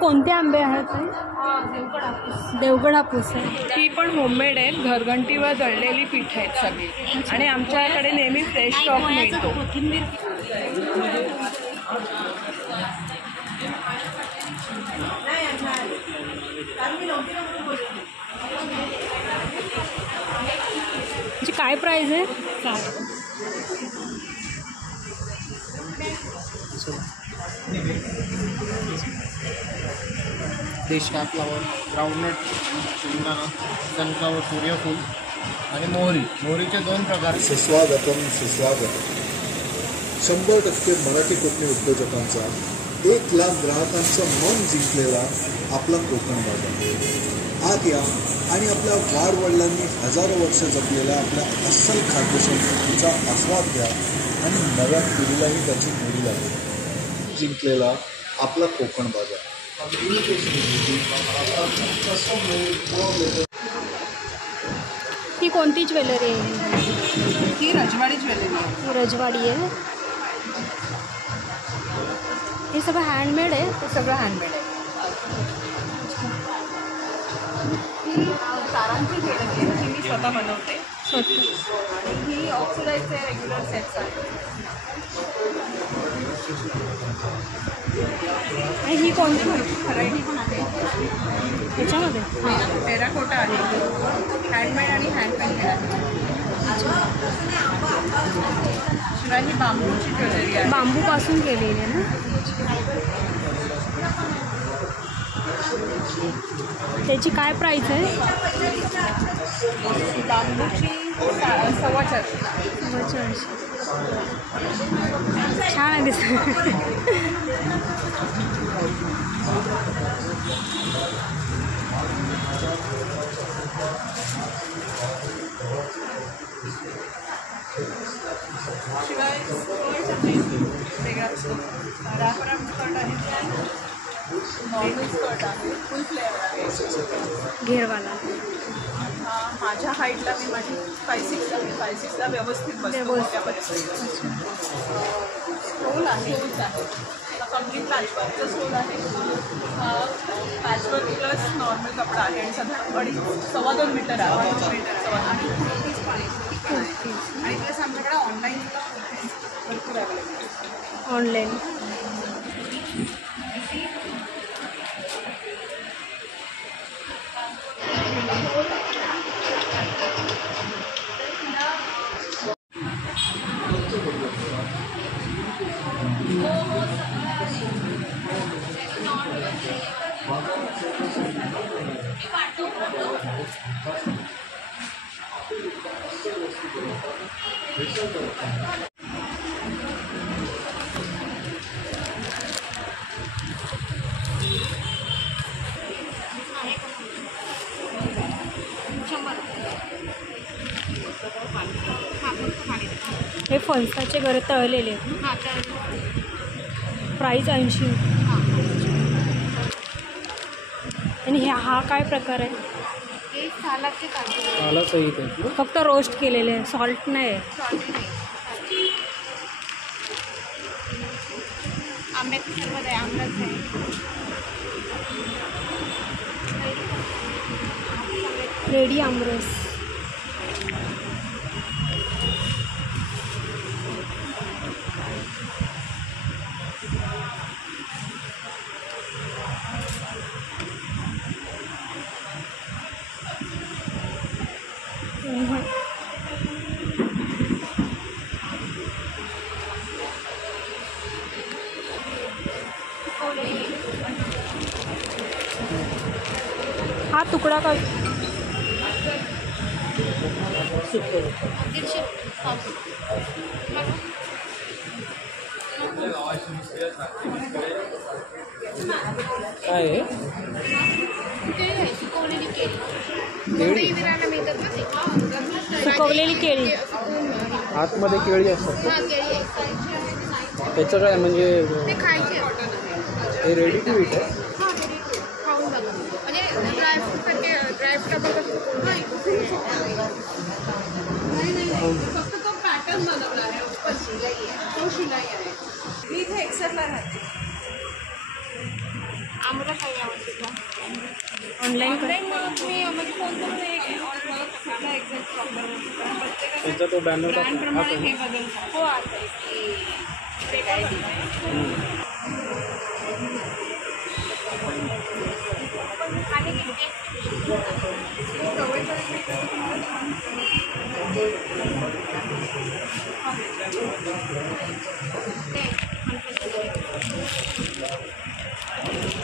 कोणते आंबे आहेत ते? देवगड हापूस आहे. ती पण होममेड आहेत, घरघंटीवर दळलेली पीठ आहेत सगळी. आणि आमच्याकडे नेहमी फ्रेश स्टॉक मिळतो. काय प्राइस आहे? देशा फ्लावर, ग्राउंडनट, शेंगदाणा, सनफ्लावर, सूर्यफूल आणि मोहरीचे 2 प्रकार. सुस्वागतम सुस्वागतम. 100% मराठी कोकणी उद्योजकांचा 1 लाख ग्राहकांचं मन जिंकलेला आपला कोकण बाजार. आत या आणि आपल्या वाडवडिलांनी हजारो वर्ष जपलेल्या आपल्या अस्सल खाद्यसंस्कृतीचा आस्वाद घ्या आणि नव्या पिढीलाही त्याची गोडी लागेल. जिंकलेला आपला कोकण बाजार. ही कोणती ज्वेलरी आहे? ही रजवाडी ज्वेलरी आहे. रजवाडी आहे. हे सगळं हँडमेड आहे? हे सगळं हँडमेड आहे. ही तारांची ज्वेलरी आहे, ही मी स्वतः बनवते. आणि ही ऑक्सिडाईजचे रेग्युलर सेट्स आहेत. आणि ही कोणती व्हरायटी पण आहे त्याच्यामध्ये? टेराकोटा आहे, हँडमेड आणि हँड पेंटेड आहे. शिवाय ही बांबूची ज्वेलरी आहे. बांबूपासून केलेली आहे ना? त्याची काय प्राइस आहे? बांबूची 450. छान आहे दिसत. शिवाय स्कर्ट आहे वेगळा असतो. रॅपराम स्कर्ट आहे, नॉर्मल स्कर्ट आहे, फुल फ्लेअर आहे, घेरवाला. माझ्या हाईटला मी माझी 5'6" व्यवस्थित बसतो. स्टोल आहे, कम्प्लीट पॅचवर्कचं स्टोल आहे. पॅचवर्क प्लस नॉर्मल कपडा आहे आणि सध्या 2.25 मीटर आहे. आणि प्लस आमच्याकडे ऑनलाईन भरपूर अवेलेबल आहे. ऑनलाईन हे फणसाचे गरे तळलेले आहेत. प्राईस 80. आणि हा काय प्रकार आहे? फक्त रोस्ट केलेले आहे, सॉल्ट नाही आहे. रेडी आमरस. हा तुकडा का? काय आहे? सुकवलेली केळी. आतमध्ये केळी असतात. त्याचं काय म्हणजे हे रेडी टू इट आहे? फक्त तो पॅटर्न बनवला आहे, तो शिलाई आहे. मी इथे एक्सेलला राहते. आम्हाला काही आवडतं ऑनलाईन कर. तुम्ही म्हणजे फोन करून ऑर्डर बघू शकता एक्झॅक्ट प्रॉब्लेम त्यांचा तो बॅनर ब्रँडप्रमाणे हे बदलतात. हो आता ते काय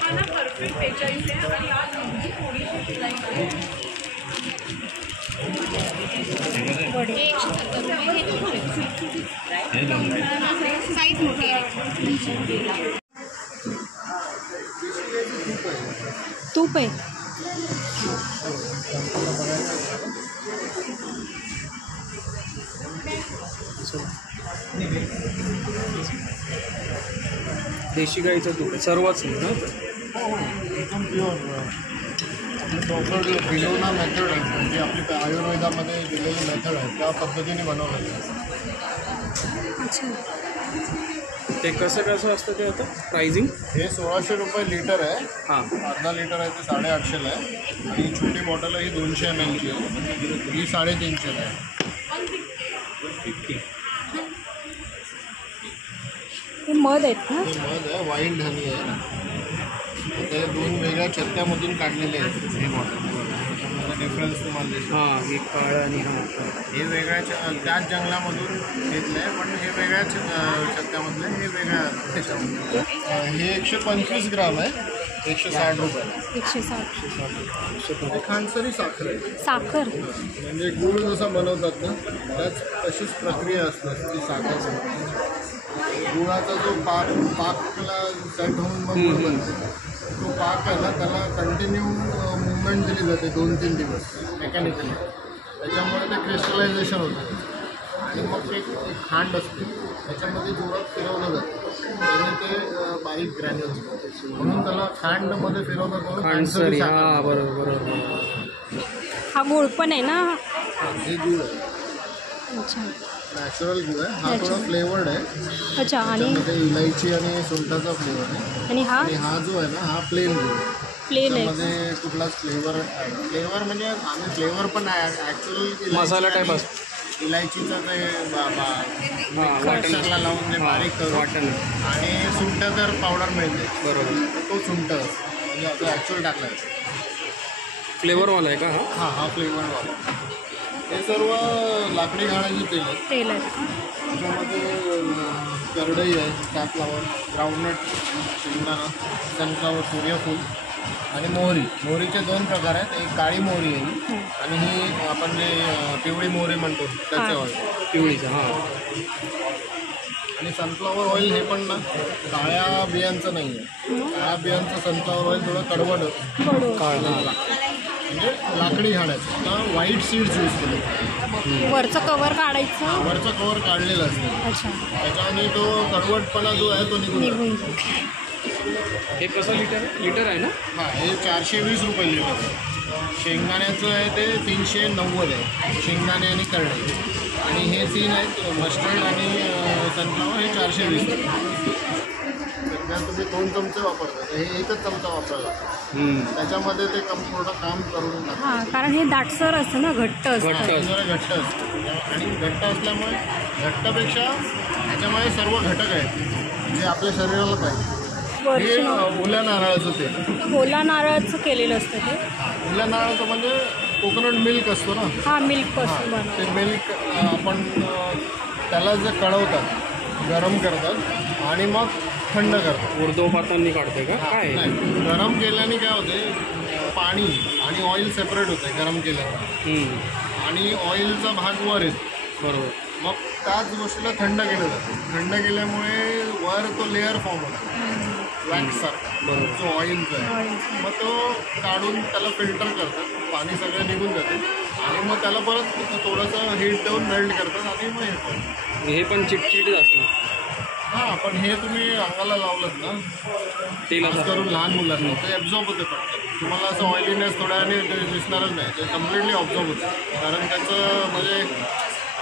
हा ना परफेक्ट 42 आहे आणि आज थोडीशी शिलाई आहे. साईज मोठी आहे. तूप आहे. देशी गाईचं तूप आहे सर्वच ना. एकदम प्युअर प्रॉपर बिलोना मेथड आहे, म्हणजे आपली आयुर्वेदामध्ये दिलेली मेथड आहे त्या पद्धतीने बनवलं अच्छा. ते कसं असतं ते आता प्राइसिंग? हे 1600 रुपये लिटर आहे. हां, अर्धा लिटर आहे ते 850ला आहे आणि छोटी बॉटल आहे ही 200 ml ची आहे, ही 350 आहे. हे मध आहेत ना? हे मध आहे, वाईल्ड हनी आहे. ते 2 वेगळ्या छत्त्यामधून काढलेले आहेत हे बॉटल. डिफरन्स तुम्हाला दिसतो. हां, हे काळं आणि हे वेगळ्या त्याच जंगलामधून घेतलं आहे, पण हे वेगळ्या छत्त्यामधलं हे वेगळ्या त्याच्यामध्ये. हे 125 ग्राम आहे, 160 रुपये. 160. खांडसरी साखर आहे. साखर म्हणजे गुळ जसा बनवतात ना त्याच तशीच प्रक्रिया असते ती साखर. गुळाचा जो पाकला सेट होऊन मग गुळ बनते, तो पाक आहे ना त्याला कंटिन्यू मुवमेंट दिली जाते 2-3 दिवस मेकॅनिकली. त्याच्यामुळे ते क्रिस्टलायझेशन होतं आणि मग एक खांड असते त्याच्यामध्ये जोरात फिरवलं जातं, त्याने ते बारीक ग्रॅन्युल्स होते, म्हणून त्याला खांडमध्ये फिरवलं खांडसरी. हां, बरोबर. हा गुळ पण आहे ना? हे गुळ आहे. अच्छा. नॅचरल गुळ आहे. हा थोडा फ्लेवर्ड आहे. अच्छा. आणि त्यामध्ये इलायची आणि सुंठाचा फ्लेवर आहे. आणि हा जो आहे ना हा प्लेन गुळ आहे. प्लेन आहे. त्यामध्ये कुठलाच फ्लेवर म्हणजे आम्ही फ्लेवर पण आहे ॲक्च्युअली मसाला टाईप असतो. इलायचीचा ते मिक्सरला लावून ते बारीक करून वाटण आणि सुंठाचा पावडर मिळते. बरोबर. तो सुंठ म्हणजे आपलं ॲक्च्युअल टाकला आहे. फ्लेवरवाला आहे का हा? हा फ्लेवरवाला. हे सर्व लाकडी घाण्याचे तेल आहे. तेल आहे का? त्याच्यामध्ये करडई आहे, सॅफ्लॉवर, ग्राउंडनट, शेंगदाणा, सनफ्लॉवर, सूर्यफूल आणि मोहरीचे 2 प्रकार आहेत. एक काळी मोहरी आहे आणि ही आपण जे पिवळी मोहरी म्हणतो त्याचे ऑइल. पिवळीचं. हां. आणि सनफ्लॉवर ऑइल हे पण ना काळ्या बियांचं नाही आहे. काळ्या बियांचं सनफ्लॉवर ऑइल थोडं कडवट कडू. म्हणजे लाकडी घाण्याचं तर व्हाईट सीड्स यूज केले. वरचं कवर काढायचं. वरचं कवर काढलेलं असतं. अच्छा. त्याच्याने तो कडवटपणा जो आहे तो निघून जातो. हे कसं लिटर आहे ना? हां, हे 420 रुपये लिटर आहे. शेंगदाण्याचं आहे ते 390 आहे, शेंगदाणे आणि करडई. आणि हे 3 आहेत मस्टर्ड आणि सनफ्लॉवर, हे 420 रुपये. सध्या तुम्ही 2 चमचे वापरतात, हे 1च चमचा वापरायला. त्याच्यामध्ये ते थोडं काम करून टाकतात. हां, कारण हे दाटसर असतं ना, घट्ट असतं. जरा घट्ट असतं आणि घट्ट असल्यामुळे घट्टपेक्षा ह्याच्यामध्ये सर्व घटक आहेत जे आपल्या शरीराला पाहिजे. हे ओल्या नारळाचं तेल. ओला नारळाचं केलेलं असतं ते. ओल्या नारळाचं म्हणजे कोकोनट मिल्क असतो ना. हां, मिल्कपासून बनवतं. ते मिल्क आपण त्याला जे कळवतात, गरम करतात आणि मग थंड करतात. उर्ध्वपातांनी काढते का काय? नाही, गरम केल्याने काय होते, पाणी आणि ऑइल सेपरेट होतं गरम केल्याने आणि ऑइलचा भाग वर येतो. बरोबर. मग त्याच गोष्टीला थंड केलं जातं. थंड केल्यामुळे वर तो लेअर फॉर्म होतो वॅक्ससारखा. बरोबर. जो ऑइलचा आहे मग तो काढून त्याला फिल्टर करतात, पाणी सगळं निघून जातं आणि मग त्याला परत थोडंसं हीट देऊन मेल्ट करतात आणि मग हे करतात. हे पण चिटचिटीच असणार. हां, पण हे तुम्ही अंगाला लावलं ना तेल खास करून लहान मुलांना ते ॲब्झॉर्ब होते पटकन. तुम्हाला असं ऑइलीनेस थोड्या वेळाने ते दिसणारच नाही, ते कम्प्लिटली ऑब्झॉर्ब होतं. कारण त्याचं म्हणजे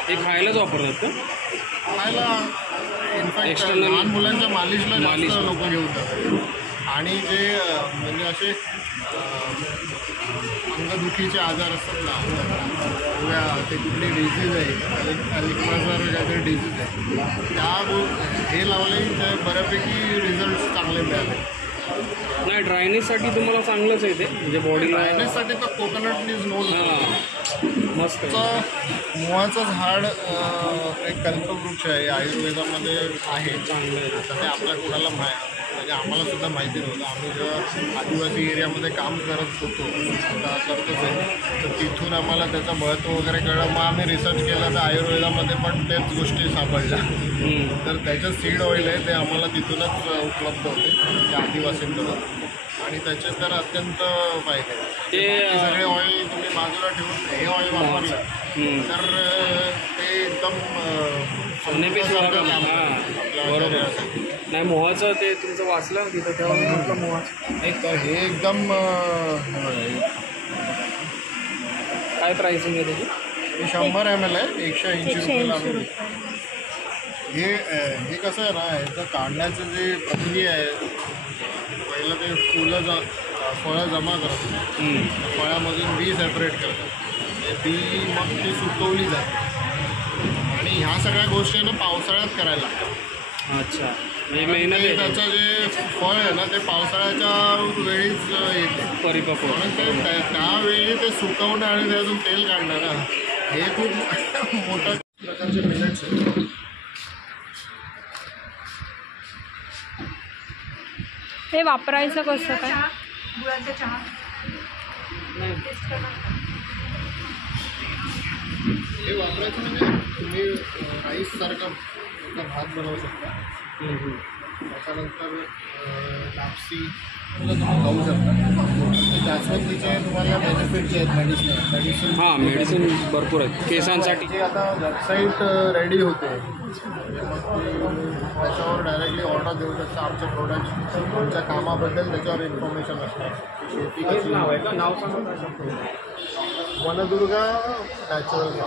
हे खायलाच वापरतात का? खायला इनफॅक्ट लहान मुलांच्या मालिशला जास्त लोक घेऊन जातात. आणि जे म्हणजे असे अंगदुखीचे आजार असतात ना, किंवा ते कुठली डिझीज आहे, अलिक्वाझर काहीतरी डिझीज आहे, हे लावले तर बऱ्यापैकी रिझल्ट चांगले मिळाले. नाही, ड्रायनेससाठी तुम्हाला चांगलंच आहे ते, म्हणजे बॉडी ड्रायनेससाठी तर कोकोनट इज नोन. मस्त मुळाचं झाड एक कल्पवृक्ष आहे, आयुर्वेदामध्ये आहे, चांगलं आहे. आता ते आपल्या कुणाला म्हणजे आम्हाला सुद्धा माहिती नव्हतं. आम्ही जेव्हा आदिवासी एरियामध्ये काम करत होतो, आता करतोच आहे, तर तिथून आम्हाला त्याचं महत्त्व वगैरे कळलं. मग आम्ही रिसर्च केला तर आयुर्वेदामध्ये पण तेच गोष्टी सापडल्या. तर त्याचं सीड ऑइल आहे ते आम्हाला तिथूनच उपलब्ध होते त्या आदिवासींकडून, आणि त्याचे तर अत्यंत फायदे. ते सगळे ऑइल तुम्ही बाजूला ठेवून हे ऑइल वापरलं तर ते एकदम बरोबर. नाही, मोहाचं ते तुमचं वाचलं तिथं, तेव्हा म्हटलं मोहाचं हे एकदम काय प्राइसिंग आहे त्याची? हे 100 ml आहे, 180 रुपयाला आम्ही. हे कसं आहे ना, ह्याचं काढण्याचं जे प्रक्रिया आहे, पहिलं ते फळं जमा करतात, फळामधून बी सेपरेट करतात, बी मग ती सुकवली जाते, आणि ह्या सगळ्या गोष्टी ना पावसाळ्यात करायला लागतात. अच्छा, म्हणजे मेहनत आहे. त्याचं जे फळ आहे ना ते पावसाळ्याच्या वेळीच येते परिपक्व, म्हणून ते त्यावेळी ते सुकवणं आणि त्यातून तेल काढणं ना, हे खूप मोठ्या प्रकारचे मिलेट्स आहेत. हे वापरायचं कसं काय? गुळाचा चहा हे वापरायचं म्हणजे तुम्ही राईससारखा भात बनवू शकता. त्याच्यानंतर लापसी तुम्ही खाऊ शकता. जास्वंदीचे तुम्हाला बेनिफिट जे आहेत मेडिसिन हां, मेडिसिन भरपूर आहेत केसांसाठी. जे आता वेबसाईट रेडी होते, त्याच्यावर डायरेक्टली ऑर्डर देऊ शकता. आमच्या प्रोडक्ट, आमच्या कामाबद्दल त्याच्यावर इन्फॉर्मेशन असणार. शेती कशी, नाव आहे का? नाव सांगा. वनदुर्गा नॅचरल.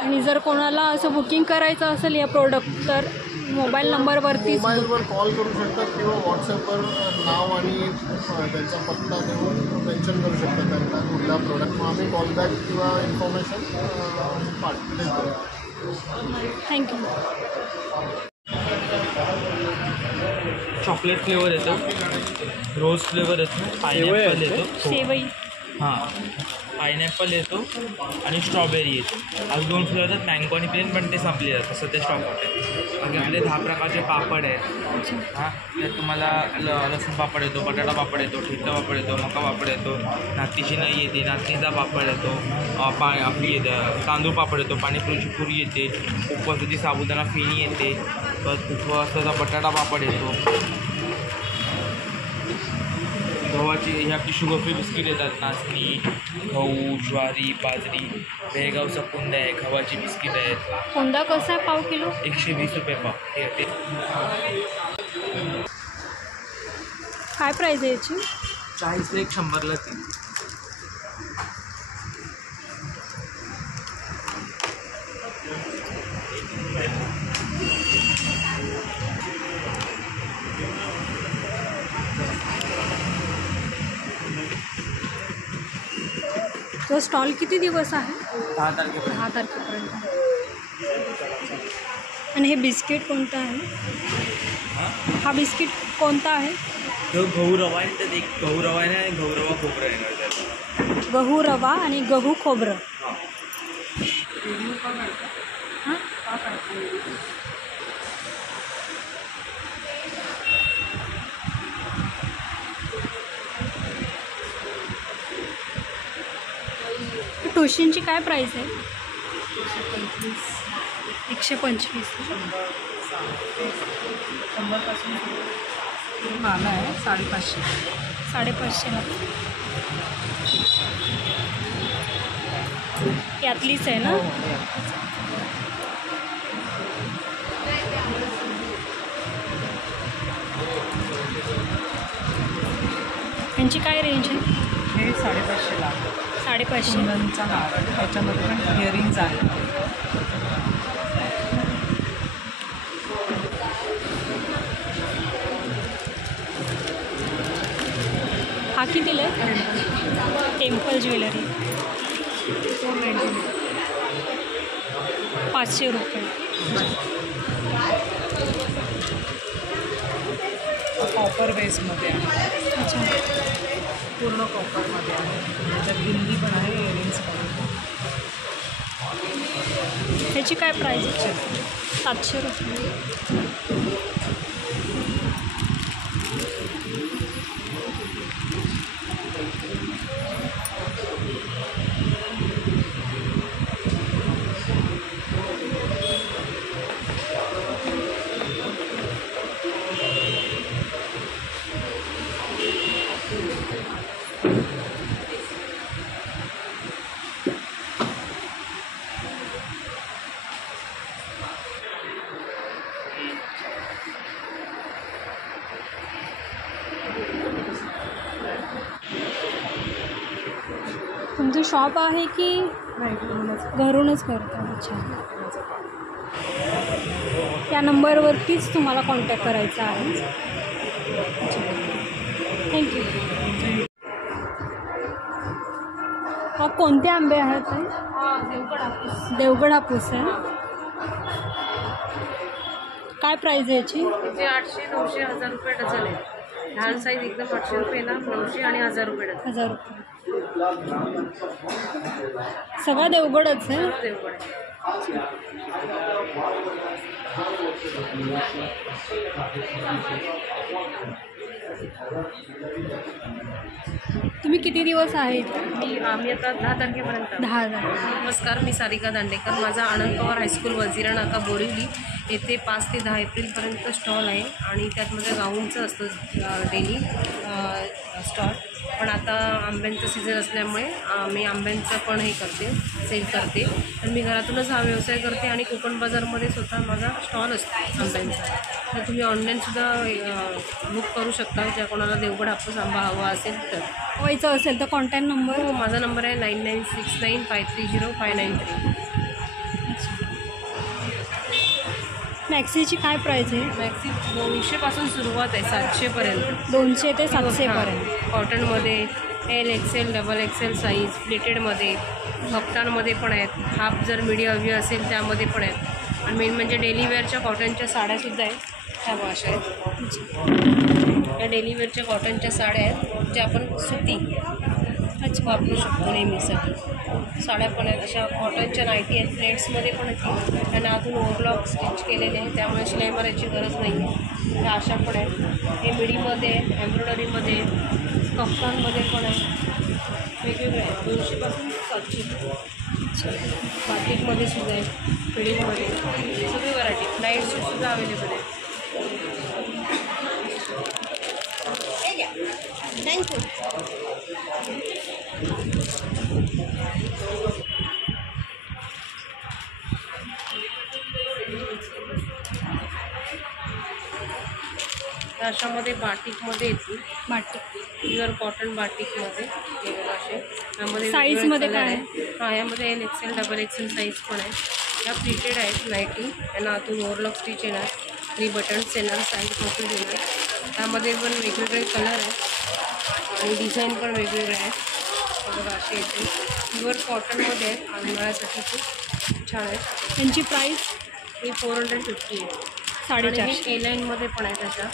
आणि जर कोणाला असं बुकिंग करायचं असेल या प्रोडक्ट तर मोबाईल नंबरवरतीच मोबाईलवर कॉल करू शकतात किंवा व्हॉट्सअपवर नाव आणि त्यांचा पत्ता देऊन मेन्शन करू शकतात त्यांना कुठला प्रोडक्ट. मग आम्ही कॉलबॅक किंवा इन्फॉर्मेशन पाठवतो. थँक्यू. चॉकलेट फ्लेवर येतो, रोज फ्लेवर येतो, पायनॅपल येतो, शेवई. हां, पायनॅपल येतो आणि स्ट्रॉबेरी येतो. आज 2 फ्लेवर आहेत, मँगो आणि प्लेन, पण ते संपले जातात सध्या स्टॉक होते. बाकी आपले 10 प्रकारचे पापड आहेत. हां, त्यात तुम्हाला लसूण पापड येतो, बटाटा पापड येतो, ठेचा पापड येतो, मका पापड येतो, नाचणीची नई येते, नाचणीचा पापड येतो, आपली येतं तांदूळ पापड येतो, पाणीपुरीची पुरी येते, उपवासाची साबुदाणा फेणी येते, परत उपवासाचा बटाटा पापड येतो, गव्हाची ही आपली शुगर फ्री बिस्किट येतात, नाचणी, गहू, ज्वारी, बाजरी, बेळगावचा कुंदा आहे, गव्हाची बिस्किट आहेत. कोंदा कसा आहे पाव किलो? 120 रुपये पाव. ते काय प्राईज आहे याची? 40ला 1, 100ला 3. तो स्टॉल किती दिवस आहे? 10 तारखेपर्यंत. 10 तारखेपर्यंत. आणि हे बिस्किट कोणतं आहे? हा बिस्किट कोणता आहे? तो गहू रवा आहे, त्यात एक गहू रवा आहे आणि गहू रवा खोबरं येणार त्यात. गहू रवा आणि गहू खोबरं. हां, टोशींची काय प्राईस आहे? 125. 100पासून माला आहे 550. 550ला. यातलीच आहे ना? यांची काय रेंज आहे? हे 550ला. 550. कुंदनचा हार, त्याच्यामध्ये पण इयरिंग्ज आहे. हा कितीला आहे? टेम्पल ज्वेलरी 500 रुपये. कॉपर बेसमध्ये आहे, अच्छा. पूर्ण कॉपरमध्ये आहे. त्याच्यात बिंदी पण आहे, इयरिंग्स पण आहे. ह्याची काय प्राईज आहे? 700 रुपये. तुमचं शॉप आहे की नाही, पूर्णच घरूनच करता? अच्छा. त्या नंबरवरतीच तुम्हाला कॉन्टॅक्ट करायचा आहे. थँक्यू. हा कोणते आंबे आहेत ते? देवगड हापूस. देवगड हापूस आहे. काय प्राईज आहे याची? ते 800, 900, 1000 रुपये डझन आहे. लहान साईज एकदम 800 रुपयेला, 900 आणि 1000 रुपये डझन. 1000 रुपये. सगळा देवगडच आहे. देवगड आहे. तुम्ही किती दिवस आहे इथे? आम्ही आता 10 तारखेपर्यंत. 10,000. नमस्कार, मी सारिका दांडेकर. माझा आनंद पवार हायस्कूल वजिरा नाका बोरिवली येथे 5 ते 10 एप्रिलपर्यंत स्टॉल आहे आणि त्यातमध्ये गाऊनचं असतं डेली स्टॉल. पण आता आंब्यांचं सीझन असल्यामुळे मी आंब्यांचं पण हे करते, सेल करते. तर मी घरातूनच हा व्यवसाय करते आणि कोकण बाजारमध्ये स्वतः माझा स्टॉल असतो आंब्यांचा. तर तुम्ही ऑनलाईनसुद्धा बुक करू शकता, ज्या कोणाला देवगड हापूस आंबा हवा असेल तर. व्हायचं असेल तर कॉन्टॅक्ट नंबर? हो, माझा नंबर आहे 9969530593. मॅक्सीची काय प्राईज आहे? मॅक्सी 200 पासून सुरुवात आहे, 700पर्यंत. 200 ते 700पर्यंत. कॉटनमध्ये L, XL, double XL size, प्लेटेडमध्ये, कप्तानमध्ये पण आहेत. हाफ जर मीडियम हवी असेल त्यामध्ये पण आहेत. आणि मेन म्हणजे डेली वेअरच्या कॉटनच्या साड्यासुद्धा आहेत. ह्या अशा आहेत. या डेली वेअरच्या कॉटनच्या साड्या आहेत, ज्या आपण सुती वापरू शकतो नेहमीसाठी. साड्या पण आहेत. अशा कॉटनच्या नाईटी आहेत, प्लेट्समध्ये पण आहेत. त्यांना आतून ओव्हरलॉक स्टिच केलेले आहे, त्यामुळे शिलाई मारायची गरज नाही आहे. त्या अशा पण आहेत. हे मिडीमध्ये आहे, एम्ब्रॉयडरीमध्ये आहे, कफ्तानमध्ये पण आहे. वेगवेगळे आहेत, 200 पासून 700. बाटिकमध्ये सुद्धा आहे, फिडिंगमध्ये सगळी व्हरायटी. नाईट सूटसुद्धा अवेलेबल आहे. थँक्यू. अशामध्ये बाटिकमध्ये येतील. बाटिक प्युअर कॉटन बाटिकमध्ये हे बघा असे. यामध्ये साईजमध्ये वेगवेगळे काय कलर आहे. हां, यामध्ये L, XL, double XL size पण आहे. या प्रिंटेड आहेत नाईटी. यांना आतून ओव्हरलॉक स्टिच येणार, 3 बटन्स येणार, साईज मोठी येणार. त्यामध्ये पण वेगवेगळे कलर आहेत आणि डिझाईन पण वेगवेगळे आहेत. बघा असे येते. प्युअर कॉटनमध्ये आहेत, उन्हाळ्यासाठी खूप छान आहेत. त्यांची प्राईस? ही 450 आहे. 450. ए लाईनमध्ये पण आहेत अशा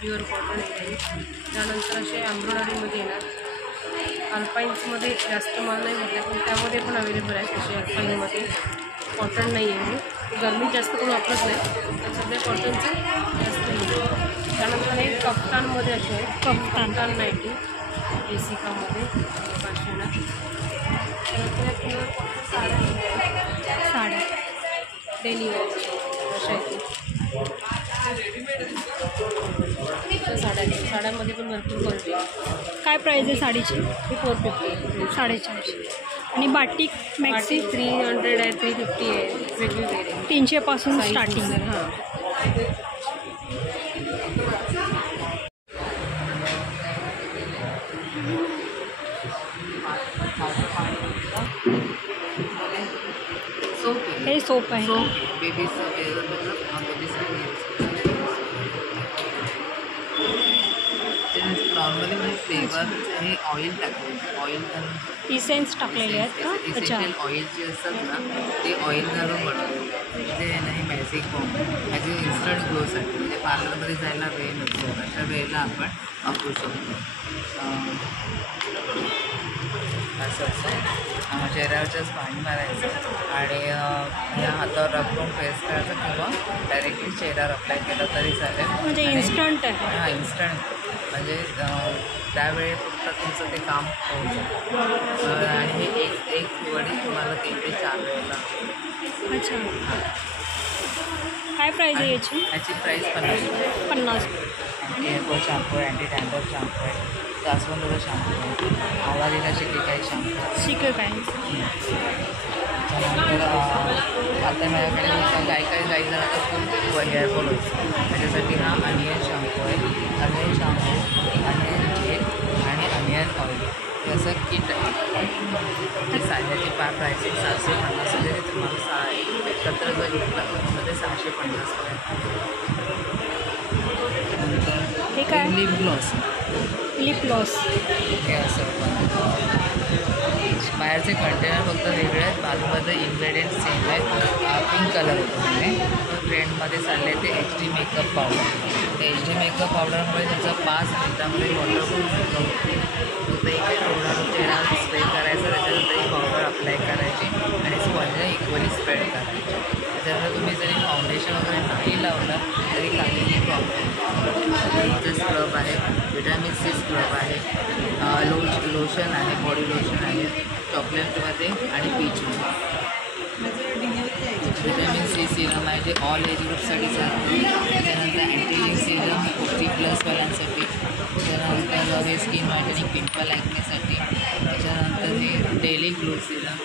प्युअर कॉटन ए लाईन. त्यानंतर असे एम्ब्रॉयडरीमध्ये येणार. अल्पाईन्समध्ये जास्त माल नाही भेटला, पण त्यामध्ये पण अवेलेबल आहेत असे अल्पाईनमध्ये. कॉटन नाही आहे, गरमी जास्त करून वापरत नाही, तर सध्या कॉटनचे जास्त नाही. त्यानंतर हे कफ्तानमध्ये असे आहेत. कफ्तान नाईटी बेसिकामध्ये पाचशेला. त्यानंतर प्युअर कॉटन साड्या डेली वेअर अशा आहेत. साड्यामध्ये पण भरपूर क्वालिटी. काय प्राईज आहे साडीची? ही 450. 450. आणि बाटिक मॅक्सी? 300 आहे, 350 आहे, वेगवेगळे 300 पासून स्टार्टिंग. हां. हे सोप आहे. हे ऑइल टाकले, ऑइल घालून इसेन्स टाकलेले आहेत का? अच्छा. इसेन्शियल ऑइल जे असतात ना ते ऑइल घालून बनवलेले आहेत. म्हणजे हे मॅजिक बॉम्ब ह्याचे इन्स्टंट ग्लोसाठी, म्हणजे पार्लरमध्ये जायला वेळ नसतो अशा वेळेला आपण वापरू शकतो. असं चेहऱ्यावरच पाणी मारायचं आणि या हातावर रबरून फेस करायचं किंवा डायरेक्टली चेहऱ्यावर अप्लाय केलं तरी चालेल. म्हणजे इन्स्टंट आहे. हां, इन्स्टंट. म्हणजे त्यावेळी फक्त तुमचं ते काम होऊन जाईल. आणि हे एक वडी तुम्हाला 3 ते 4 वेळेला. अच्छा. काय प्राईज आहे याची? याची प्राईस 50 रुपये. 50. हेअरफॉल शॅम्पू आहे, अँटी डॅन्ड्रफ शॅम्पू आहे, जास्वंदाचा शॅम्पू आहे, आवारीला शिकेकाई शॅम्पू आहे. शिकं काय? त्यानंतर आता माझ्याकडे काही जणांचा खूप हेअरफॉल होतो. त्याच्यासाठी हा अनियन शॅम्पू आहे, अनियन शॅम्पू, अनियन जेल आणि अनियन ऑइल हे असं किट आहे. ते साध्याची प्राईसिंग 750 वगैरे तुम्हाला एकत्र जर घेतलं तर ते 650 हे काय? Lip gloss. Lip gloss. हे असं बाहेरचे कंटेनर फक्त वेगळे आहेत, बाजूमध्ये इन्ग्रेडियंट सेम आहेत. पिंक कलर होतो ट्रेंडमध्ये चालले ते HD मेकअप पावडर. ते HD मेकअप पावडरमुळे तुमचं 5 मिनिटांमध्ये वॉटरप्रूफ मेकअप होतो. फक्त एक पावडर चेहरा स्प्रे करायचं, त्याच्यानंतर ही पावडर अप्लाय करायची आणि स्पॉन्जने इक्वली स्प्रेड करायची. त्याच्यानंतर तुम्ही जरी फाउंडेशन वगैरे नाही लावलं तरी काहीही प्रॉब्लेम. स्क्रब आहे, विटॅमिन C स्क्रब आहे, लोशन आहे, बॉडी लोशन आहे चॉकलेटमध्ये आणि पीचमध्ये. विटॅमिन C सिरम आहे जे ऑल एज ग्रुपसाठी चालतं. त्याच्यानंतर अँटी सिरम 50+ वाल्यांसाठी. त्याच्यानंतर हे स्किन व्हायटनिंग पिंपल ॲक्नेसाठी. त्याच्यानंतर हे डेली ग्लो सिरम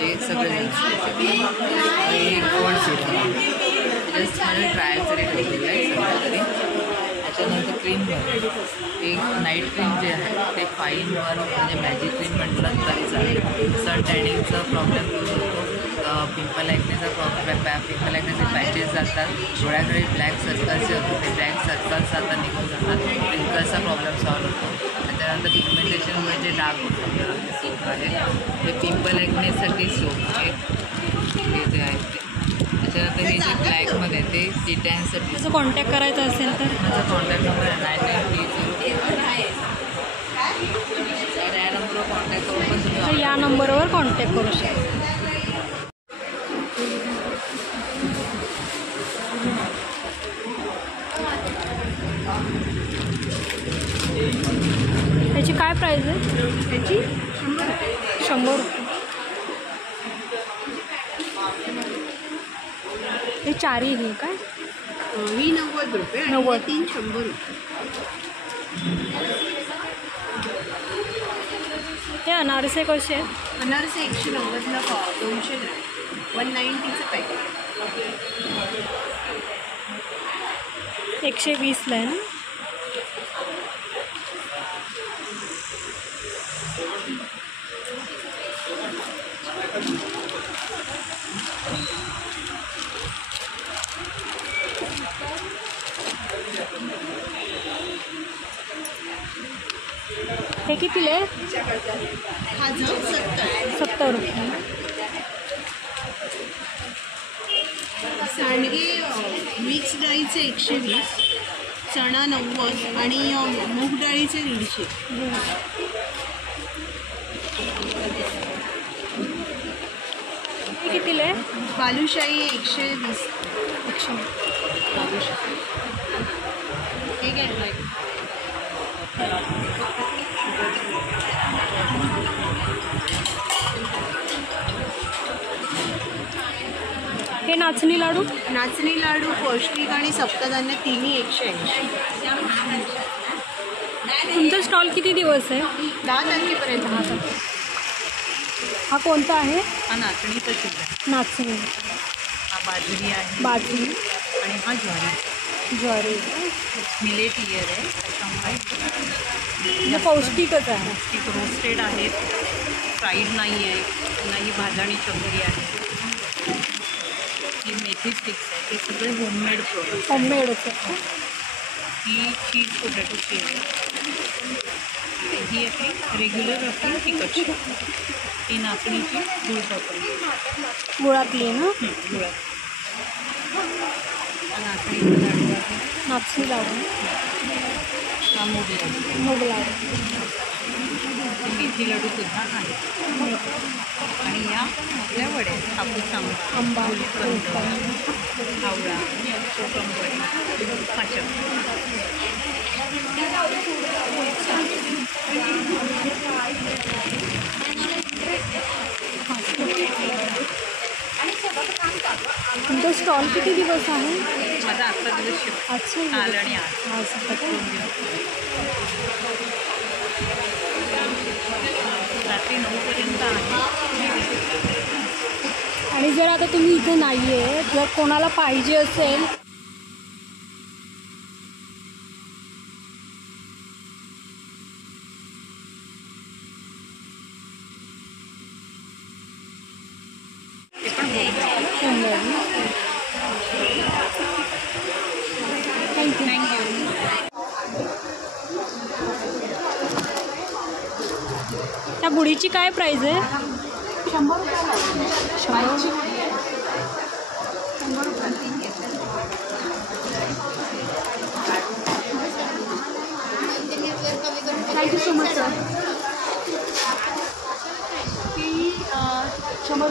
हे सगळे हे कोल्ड सिरम जस्ट म्हणजे ट्रायलसाठी ठेवलेलं आहे सगळ्या तरी. त्याच्यानंतर क्रीममध्ये एक नाईट क्रीम जे आहे ते 5-in-1 म्हणजे मॅजिक क्रीम म्हटलं तरी चालेल. सन टॅनिंगचा प्रॉब्लेम होऊ शकतो, पिंपल ॲक्नेचा प्रॉब्लेम, पिंपल ॲक्नेचे पॅचेस जातात, डोळ्याकडे ब्लॅक सर्कल्स जे होते ते ब्लॅक सर्कल्स आता निघून जातात, पिंपल्सचा प्रॉब्लेम सॉल्व होतो. त्याच्यानंतर पिगमेंटेशनमुळे जे डाग होतं ते सोप आहे, ते पिंपल ॲक्नेसाठी सोप आहे हे जे आहे ते. त्याच्यानंतर हे जे ब्लॅकमध्ये ते डिटॅनसाठी. त्याचं कॉन्टॅक्ट करायचा असेल तर माझा कॉन्टॅक्ट नंबर आहे 9930. तर या नंबरवर कॉन्टॅक्ट करून पण तुम्ही तर या नंबरवर कॉन्टॅक्ट करू शकता. त्याची काय प्राईज आहे? त्याची 100 रुपये. हे 4 ही काय? ही 90 रुपये आणि 3 100 रुपये. हे अनारसे कसे आहेत? अनारसे 190ला 200 ग्रॅम 190चं पॅकेट. 120ला आहे ना? हे कितीला आहे? हा जो 70 रुपये. सांडगे मिक्स डाळीचे 120, चणा 90 आणि मूग डाळीचे 150. हे कितीला आहे? बालुशाही 120. 100. हे घ्या. हे नाचणी लाडू. नाचणी लाडू पौष्टिक आणि सप्तधान्य तिन्ही 180. तुमचा स्टॉल किती दिवस आहे? 10 तारखेपर्यंत. हा कोणता आहे? हा नाचणीचा सुद्धा. नाचणी. हा बाजरी आहे. बाजरी आणि हा ज्वारी. ज्वारी. मिलेट इयर आहे त्याच्यामुळे म्हणजे पौष्टिकच आहे. पौष्टिक रोस्टेड आहेत, फ्राईड नाही आहे, नाही भाजणी चकरी आहे. ही मेथी स्टिक्स आहे, ते सगळे होममेड प्रोडक्ट. होममेडच आहे. ही चीज पोटॅटोची आहे आणि ही आपली रेग्युलर आपली तिखटची, ही नाचणीची गूळ पापडी गुळातली आहे ना? गुळात. नाचणीचा लाडू आहे, नाचणी लाडू, हा मूग लाडू, मूग लाडू, मेथी लाडू सुद्धा आहे आणि या आपल्या वड्या हापूस आंबा, गुलकंद, आवळा, कोकमपडी, पाचक. तुमचा स्टॉल किती दिवस आहे? माझा आजचा दिवस शिफ्ट अच्छा, काल आणि आज रात्री 9पर्यंत आहे. आणि जर आता तुम्ही इथे नाही आहे, जर कोणाला पाहिजे असेल थँक्यू. त्या बुडीची काय प्राईज आहे? 100 थँक्यू सो मच सर. ती 100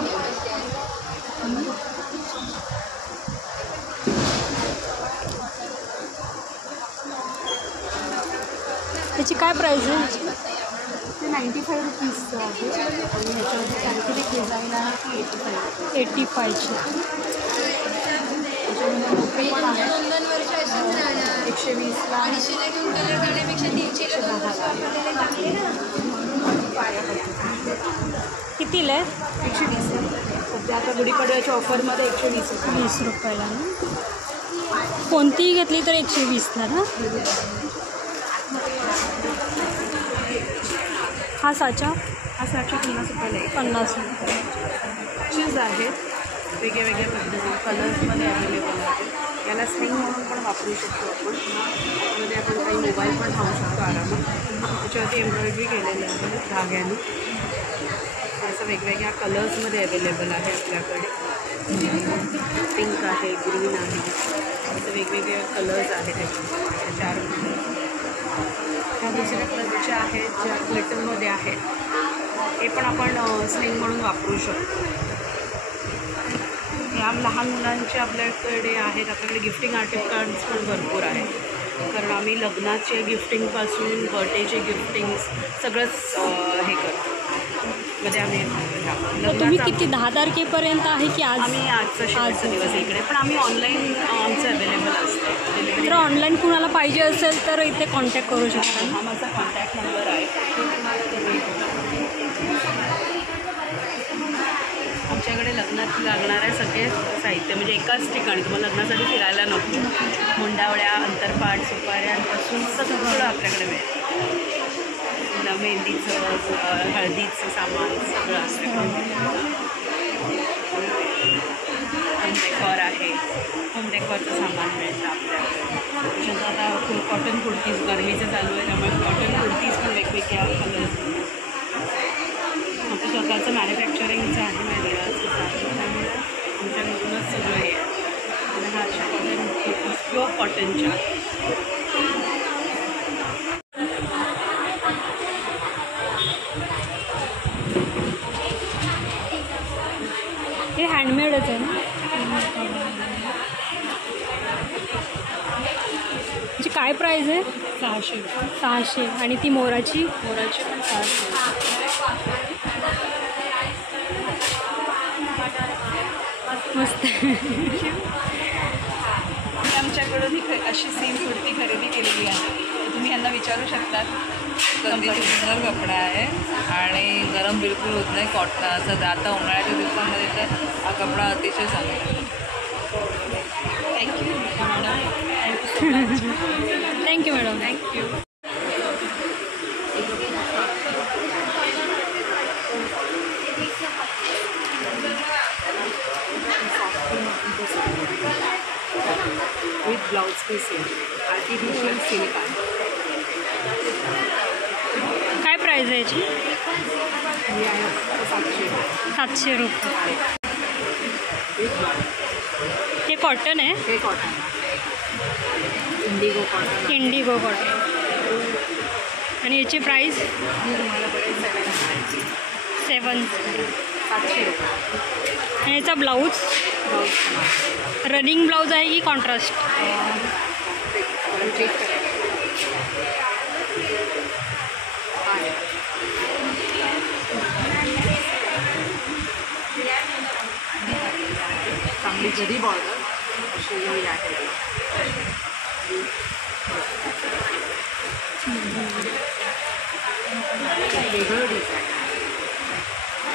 त्याची काय प्राईज आहे? ते 95 रुपीजचं आहे आणि ह्याच्यामध्ये आणखी एक डिझाईन आहे ती 85ची. त्याच्यामध्ये पण आहे 120ला कितीला आहे? 120 सध्या आता गुढीपाडव्याच्या ऑफरमध्ये 120 रुपये. 20 रुपयाला ना? कोणतीही घेतली तर 120ला ना? हा साचा हा 750 रुपयाला आहे. 50 रुपये. चीज आहेत वेगळ्या वेगळ्या पद्धती कलर्समध्ये अवेलेबल आहे. याला स्ट्रिंग म्हणून पण वापरू शकतो आपण. त्यामध्ये आपण काही मोबाईल पण लावू शकतो आरामात. त्याच्यावरती एम्ब्रॉयडरी केलेलं आहे धाग्याने. असं वेगवेगळ्या कलर्समध्ये अवेलेबल आहे आपल्याकडे. पिंक आहे, ग्रीन आहे, असं वेगवेगळे कलर्स आहेत त्याच्यामध्ये. 4 ह्या दुसऱ्या कलरच्या आहेत ज्या ग्लिटरमध्ये आहेत. हे पण आपण स्लिंग म्हणून वापरू शकतो. या लहान मुलांचे आपल्याकडे आहेत. आपल्याकडे गिफ्टिंग आर्टिस्ट कार्ड्स पण भरपूर आहेत, कारण आम्ही लग्नाचे गिफ्टिंगपासून बर्थडेचे गिफ्टिंग्स सगळंच हे करतो. मध्ये आम्ही तर तुम्ही किती 10 तारखेपर्यंत आहे की आज? आम्ही आजचा शेवटचा दिवस आहे इकडे, पण आम्ही ऑनलाईन आमचं अवेलेबल असतं डिलिव्हरी. जर ऑनलाईन कुणाला पाहिजे असेल तर इथे कॉन्टॅक्ट करू शकता. हा माझा कॉन्टॅक्ट नंबर आहे. आमच्याकडे लग्नात लागणारे सगळे साहित्य म्हणजे एकाच ठिकाणी, तुम्हाला लग्नासाठी फिरायला नको. मुंडावळ्या, अंतरपाट, सुपाऱ्यांपासून सगळं आपल्याकडे मिळेल. मेहंदीचं, हळदीचं सामान सगळं असतं. होम डेकॉर आहे, होम डेकॉरचं सामान मिळतं आपल्याकडे. त्याच्यानंतर आता कॉटन कुर्तीज गरमीचं चालू आहे, त्यामुळे कॉटन कुर्तीज पण वेगवेगळ्या कलर्स. आमचं स्वतःचं मॅन्युफॅक्चरिंगचं आहे मॅरियाचं, त्यामुळे आमच्याकडूनच सगळं हे आहे. आणि हा अशा कॉटन कुर्तीज प्युअर कॉटनच्या. हे हँडमेडच आहे ना? म्हणजे काय प्राईज आहे? 600. 600. आणि ती मोराची? मोराची पण 600. मस्त. आमच्याकडून ही अशी सेम कुर्ती खरेदी केलेली आहे, तुम्ही यांना विचारू शकतात. अगदी सुंदर कपडा आहे आणि गरम बिलकुल होत नाही कॉटनाचा. आता उन्हाळ्याच्या दिवसामध्ये तर हा कपडा अतिशय चांगला आहे. Thank you madam. Thank you madam. Thank you. With blouse piece आहे. आर्टिफिशियल सिल्क आहे. काय प्राईज आहे याची? ही आहे 700. 700 रुपये. हे कॉटन आहे. हे cotton Indigo cotton. Indigo cotton. आणि याची प्राईस? ही तुम्हाला पडेल 700. 700 रुपये. आणि याचा ब्लाऊज? ब्लाऊज रनिंग ब्लाऊज आहे की कॉन्ट्रास्ट? चेक करा. चांगली जरी बॉर्डर अशी ही आहे. वेगळं डिझाईन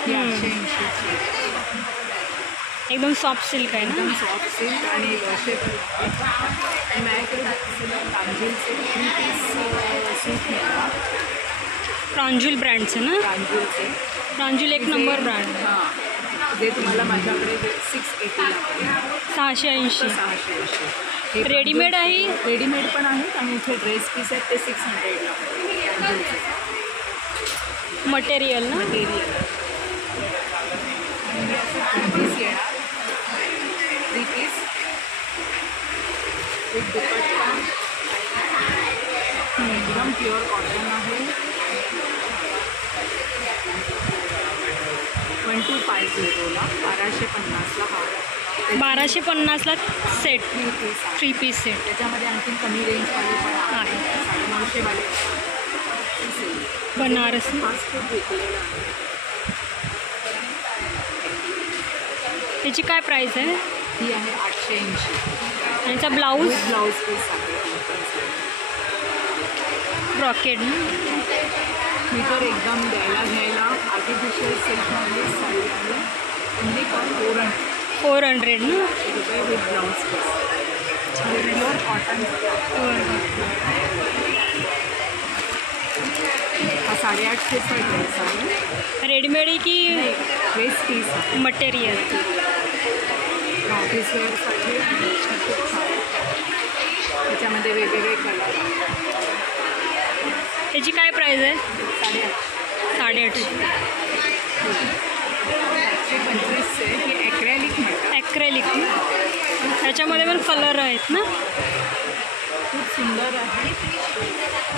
ही 880ची. एकदम सॉफ्ट सिल्क आहे एकदम ना. सॉफ्ट सिल्क आणि असे आणि माझ्याकडे प्रांजूलचे 3 पीस सूट मिळतात. प्रांजूल ब्रँडचं ना. प्रांजूलचे प्रांजूल एक नंबर ब्रँड. हां जे तुम्हाला माझ्याकडे 680 लागते. 680. 680. रेडीमेड आहे? रेडीमेड पण आहेत आणि इथे ड्रेस पीस आहेत ते 600 लागते. मटेरियल ना. मटेरियल 3 पीस येणार. 3 पीस विथ दुपट्टा. एकदम प्युअर कॉटन आहे. 1250ला 1250ला हा. 1250ला सेट. 3 पीस आहे. 3 पीस सेट त्याच्यामध्ये आणखी कमी रेंजवाले पण आहे. 950 वाले. बनारसी. फास्ट फूड विकलेलं आहे. त्याची काय प्राईस आहे? ही आहे 880. आणि याचा ब्लाऊज? विथ ब्लाऊज पीस आहे. ब्रॉकेड ना. मी तर एकदम द्यायला घ्यायला आर्टिफिशियल सिल्कमध्ये साडी आहे. ओनली फॉर 400 ना. रुपये with blouse piece. Pure cotton. हा 850चा ड्रेस आहे. रेडीमेड आहे की ड्रेस पीस आहे. मटेरियल? ऑफिस वेअरसाठी खूप छान. त्याच्यामध्ये वेगवेगळे कलर आहेत. त्याची काय प्राईज आहे? 850. 125चे हे ॲक्रेलिक म्हणतात. ॲक्रेलिक ना. त्याच्यामध्ये पण कलर आहेत ना. खूप सुंदर आहे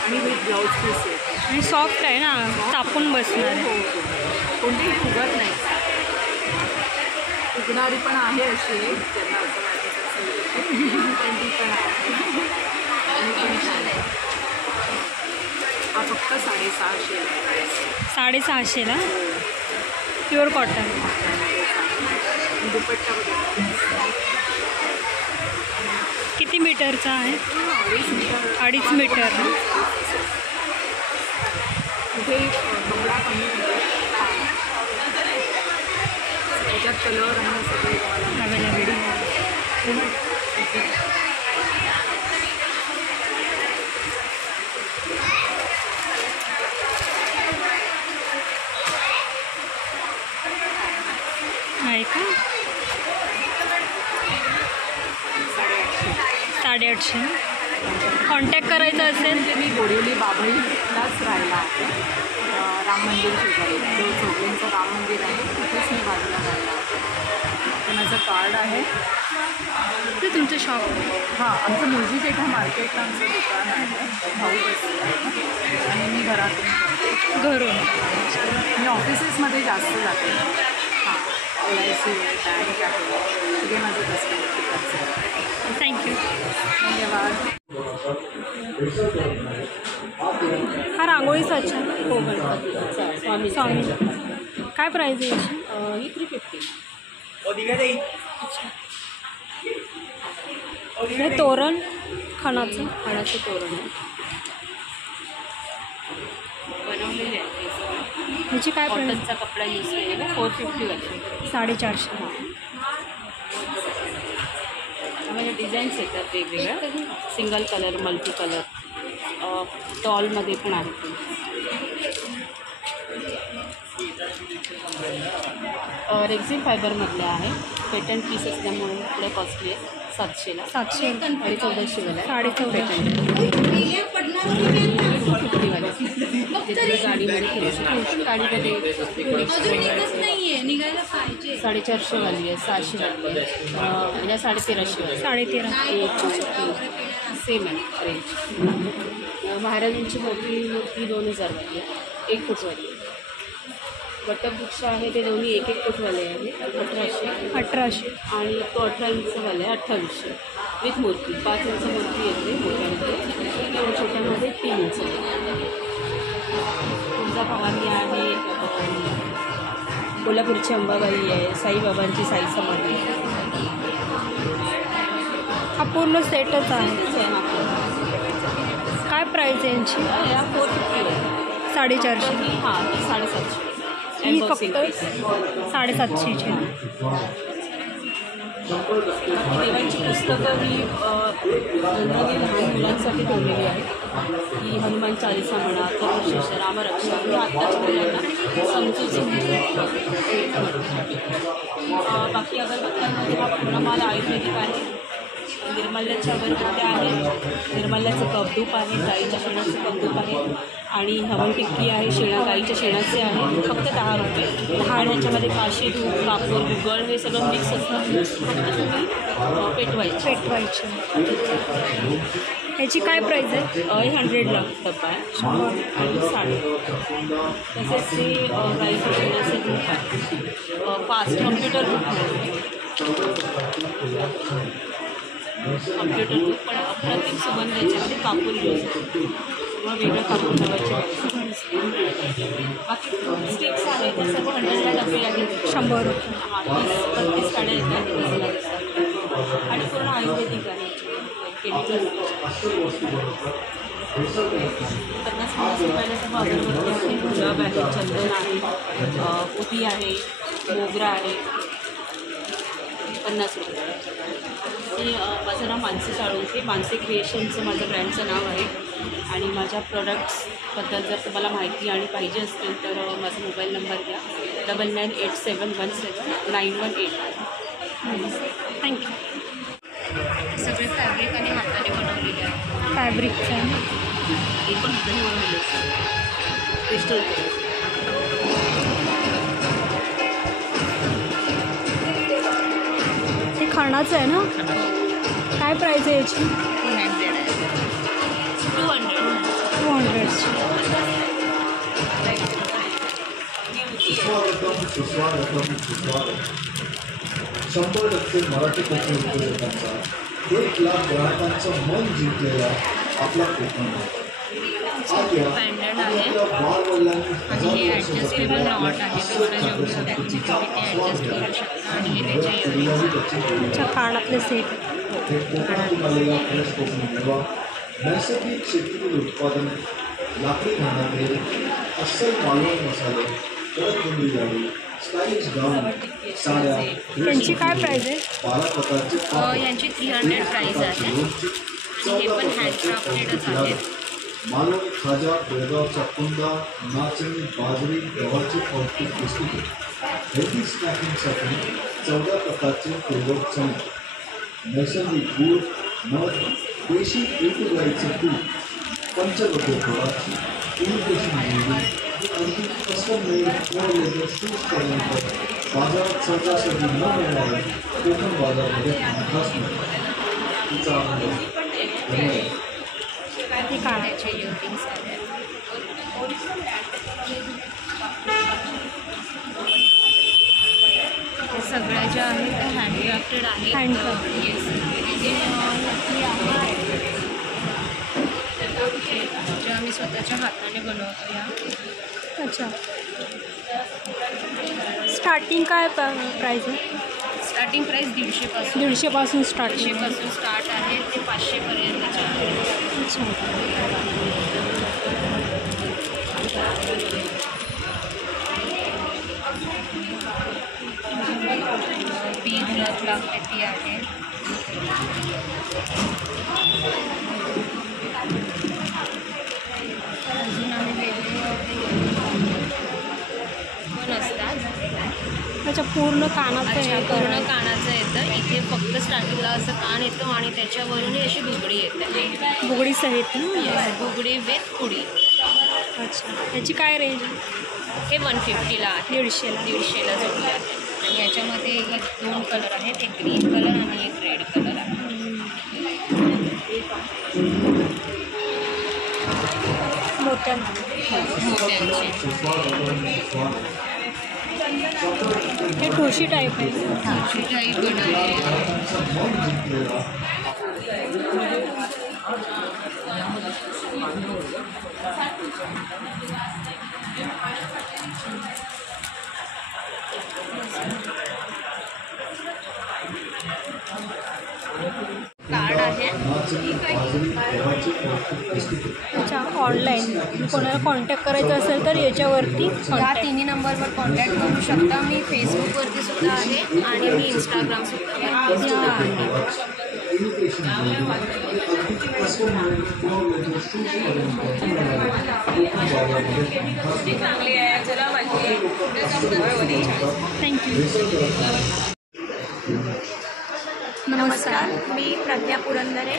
आणि विथ ब्लाऊज पीस आहे. आणि सॉफ्ट आहे ना. चापून बसणार आहे. कोणतीही फुगत नाही. फुगणारी पण आहे अशी ज्यांना असं वाटत असेल पण ती पण आहे. आणि पण छान आहे. हा फक्त 650. 650ला प्युअर कॉटन. दुपट्टा किती मीटरचा आहे? 2.5 मीटर. इथे कपडा कमी त्याच्यात कलर आणि सगळे अवेलेबल. आहे का? 850. कॉन्टॅक्ट करायचा असेल? म्हणजे मी बोरिवली बाभळीलाच राहिला आहे. राम मंदिर शेजारी जो चौघींचं राम मंदिर आहे तिथेच मी बाजूला राहिला आहे. ते माझं कार्ड आहे. ते तुमचं शॉप? हां आमचं म्युझिक पेठा मार्केटला आमचं दुकान आहे. भाऊ बसलेला आहे आणि मी घरून. मी ऑफिसेसमध्ये जास्त जाते. हां LIC बँक आहे सगळे माझं कस्टमर. थँक्यू. धन्यवाद. हा रांगोळीचा अच्छा. हो गणपती स्वामी. काय प्राईज आहे याची? ही 350. हे तोरण खणाचं तोरण आहे. बनवलेले आहे. ह्याची काय प्राईज? कॉटनचा कपडा यूज केलेला 450 वर्ष. 450. त्यामध्ये डिझाईन्स येतात वेगवेगळ्या. सिंगल कलर मल्टी कलर डॉलमध्ये पण आहे. रेक्झिन फायबरमधले आहे. पेटंट पीस असल्यामुळे थोडे कॉस्टली आहे. 700ला 700 आणि 1400वाला 1450. गाडीमध्ये फिरायचं गाडीमध्ये 450वाली आहे 600वाली आहे या 1350 1350. सेम आहे रेंज. महाराजांची मोठी मूर्ती 2000वाली आहे 1 फूटवाली आहे. वटवृक्ष आहे ते दोन्ही 1-1 फूटवाले आहे 1800 1800. आणि तो 18 इंचवाला आहे 2800 विथ मूर्ती. 5 इंच मूर्ती येते मोठ्यामध्ये आणि छोट्यामध्ये 3 इंच. तुळजा भवानी आहे, कोल्हापूरची अंबाबाई आहे, साईबाबांची साई समाधी आहे. हा पूर्ण सेटच आहे. तेच आहे ना. काय प्राईस आहे यांची? या 450 आहे. 450. हां ती 750. ही फक्त 750ची. देवांची पुस्तकं ही लहान मुलांसाठी ठेवलेली आहे. ही हनुमान चालिसा म्हणा, तरुण रामरक्षा हे आत्ताच्या मुलांना समजून. बाकी अगरबत्त्यांमध्ये हा पूर्ण माल आयुर्वेदिक आहे. निर्मल्याच्या अगरबत्त्या आहेत, निर्मल्याचं कपधूप आहे, गाईच्या शेणाचं कपधूप आहे आणि हवन टिक्की आहे, गाईच्या शेणाचे आहे. फक्त 10 रुपये. 10 ह्याच्यामध्ये काशी धूप, कापूर, गुगळ हे सगळं मिक्स असतं. फक्त तुम्ही पेटवायचे. ह्याची काय प्राईस आहे? हे 100ला डब्बा आहे 100 आणि 60. तसेच ते गाईच्या शेणाचे धूप आहे. फास्ट कम्प्युटर धूप आहे. कम्प्युटर धूप पण अप्रतिम सुगंध याच्यामध्ये कापूर यूज होतो. मग वेगळं कापूर लावायचे. बाकी स्टिक्स आहे त्या सर्व 100ला डबे आहेत. 100 रुपये. 30-32 काड्या येतात आणि पूर्ण आयुर्वेदिक आहे. केमिकल 50 रुपयाला सर्व अगरबत्ती आहे, गुलाब आहे, चंदन आहे, उदी आहे, मोगरा आहे. 50 रुपये. मी माझं नाव मानसी साळुंखे. मानसी क्रिएशनचं माझं ब्रँडचं नाव आहे आणि माझ्या प्रोडक्ट्सबद्दल जर तुम्हाला माहिती आणि पाहिजे असतील तर माझा मोबाईल नंबर घ्या 9987179118. थँक्यू. सगळे फॅब्रिक आणि हाताने बनवलेले आहे. फॅब्रिकचं आहे. हे पण हाताने बनवलेलं असतं. क्रिस्टल हे खणाचं आहे ना? काय प्राईस आहे याची? 200ची. सुस्वागतम. 100% मराठी कोकणी उद्योजकांचा 1 लाख ग्राहकांचं मन जिंकलेला आपला कोकण भाग. आज या आपल्या बाळवडिलांनी आणि हे ॲडजस्टेबल नॉट आहे. तुम्हाला जेवढी पॅकेजिंग हवी ते ॲडजस्ट करू शकता आणि हे त्याचे इयरिंग्स. अच्छा, कानातले सेट. हे कोकणातून आलेला फ्रेश कोकणी मेवा, नैसर्गिक शेतीतील उत्पादन, लाकडी घाण्यातले अस्सल मालवण मसाले, कडकबंदी लाडू, स्टाईलिश गाऊन, साड्या, त्यांची काय प्राईस आहे? 12 प्रकारचे यांची 300 प्राईस आहे आणि हे पण हँडक्राफ्टेडच आहेत. मालवणी खाजा, बेळगावचा कुंदा, नाचणी, बाजरी, गव्हाचे पौष्टिक बिस्किटे, हेल्दी स्नॅकिंगसाठी 14 प्रकारचे फ्लेवर चणे, नैसर्गिक गूळ, मध, देशी गाईचं तूप, पंचगव्य खोळा, इमिटेशन मेंदी, अगदी कस्टम मेड लेदर शूज पर्यंत बाजारात सहजासहजी न मिळणारे कोकण बाजारमध्ये हमखास मिळतात. तिचा आनंद. धन्यवाद. हे काढायचे. त्याचे इयरिंग्स आहेत. हे सगळ्या ज्या आहेत त्या हँडक्राफ्टेड आहेत. हँडक्राफ्ट. येस. ज्या आम्ही स्वतःच्या हाताने बनवतो या. अच्छा. स्टार्टिंग काय प्राईस आहे? स्टार्टिंग प्राईस 150 150पासून स्टार्टिंग. 150 स्टार्ट आहे ते 500 पर्यंतचे आहे. अच्छा. बीज रथ लागते ती आहे. अजून आम्ही वेगवेगळे पण असतात. अच्छा, पूर्ण कानाचं अच्छा, आहे. पूर्ण कानाचं येतं. येतं. इथे फक्त स्टार्टिंगला असं कान येतो आणि त्याच्यावरून अशी बुगडी येते. बुगडी सहित ना? बुगडी विथ पुडी. अच्छा, याची काय रेंज? हे 150ला आहे. 150ला जोडले आहे. आणि याच्यामध्ये एक 2 कलर आहेत, एक ग्रीन कलर आणि एक रेड कलर आहे. मोत्यांचे. हे ठोशी टाईप आहे. ठोशी टाईप पण आहे. कार्ड आहे. अच्छा, ऑनलाईन कोणाला कॉन्टॅक्ट करायचं असेल तर याच्यावरती ह्या तिन्ही नंबरवर कॉन्टॅक्ट करू शकता. मी फेसबुकवरती सुद्धा आहे आणि मी इंस्टाग्राम सुद्धा आहे. थँक्यू. नमस्कार, मी प्रज्ञा पुरंदरे,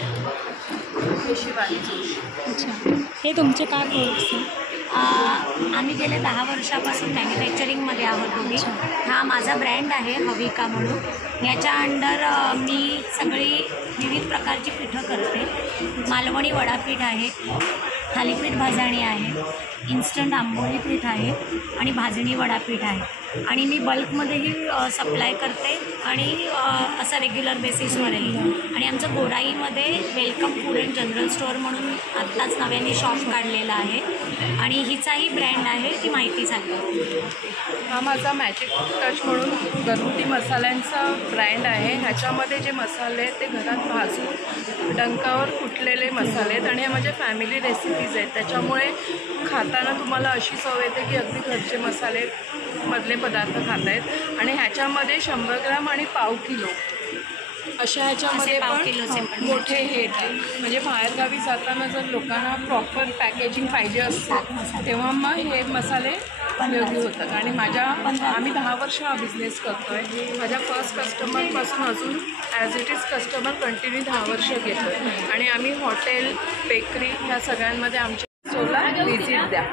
मी शिवानी जोशी. अच्छा, हे तुमचे काय प्रोडक्ट्स आहेत? आम्ही गेले 10 वर्षापासून मॅन्युफॅक्चरिंगमध्ये आहोत आम्ही. हा माझा ब्रँड आहे हविका म्हणून. याच्या अंडर मी सगळी विविध प्रकारची पिठं करते. मालवणी वडापीठ आहे, थालीपीठ भाजणी आहे, इन्स्टंट आंबोळी पीठ आहे आणि भाजणी वडापीठ आहे. आणि मी बल्कमध्येही सप्लाय करते आणि असं रेग्युलर बेसिसवरही. आणि आमचं गोराईमध्ये welcome food and general store म्हणून आत्ताच नव्याने शॉप काढलेला आहे आणि हिचाही ब्रँड आहे, ती माहिती सांगते. हा माझा मॅजिक टच म्हणून घरगुती मसाल्यांचा ब्रँड आहे. ह्याच्यामध्ये जे मसाले आहेत ते घरात भाजून डंकावर कुटलेले मसाले आहेत आणि हे माझे फॅमिली रेसिपीज आहेत. त्याच्यामुळे खाताना तुम्हाला अशी सवय येते की अगदी घरचे मसाले मधले पदार्थ खात आहेत. आणि ह्याच्यामध्ये 100 ग्राम आणि पाव किलो अशा ह्याच्यामध्ये पण मोठे हे येतात. म्हणजे बाहेरगावी जाताना जर लोकांना प्रॉपर पॅकेजिंग पाहिजे असते तेव्हा मग हे मसाले उपयोगी होतात. आणि आम्ही 10 वर्ष हा बिझनेस करतो आहे. माझ्या फर्स्ट कस्टमरपासून अजून as it is customer continue 10 वर्ष घेतो आहे. आणि आम्ही हॉटेल, बेकरी ह्या सगळ्यांमध्ये आमच्या सोला व्हिजिट द्या.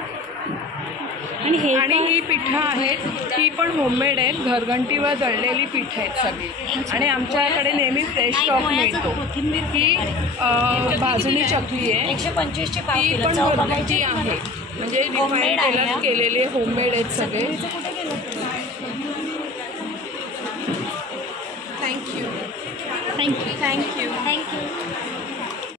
आणि ही पिठं आहेत, ही पण होममेड आहेत, घरघंटीवर दळलेली पिठं आहेत सगळी. आणि आमच्याकडे नेहमी फ्रेश स्टॉक मिळतो. ही भाजणी चकली आहे, 125ची पाव ती पण घरगुती आहे. म्हणजे रिफाईंड तेलात केलेले होममेड आहेत सगळे. थँक्यू.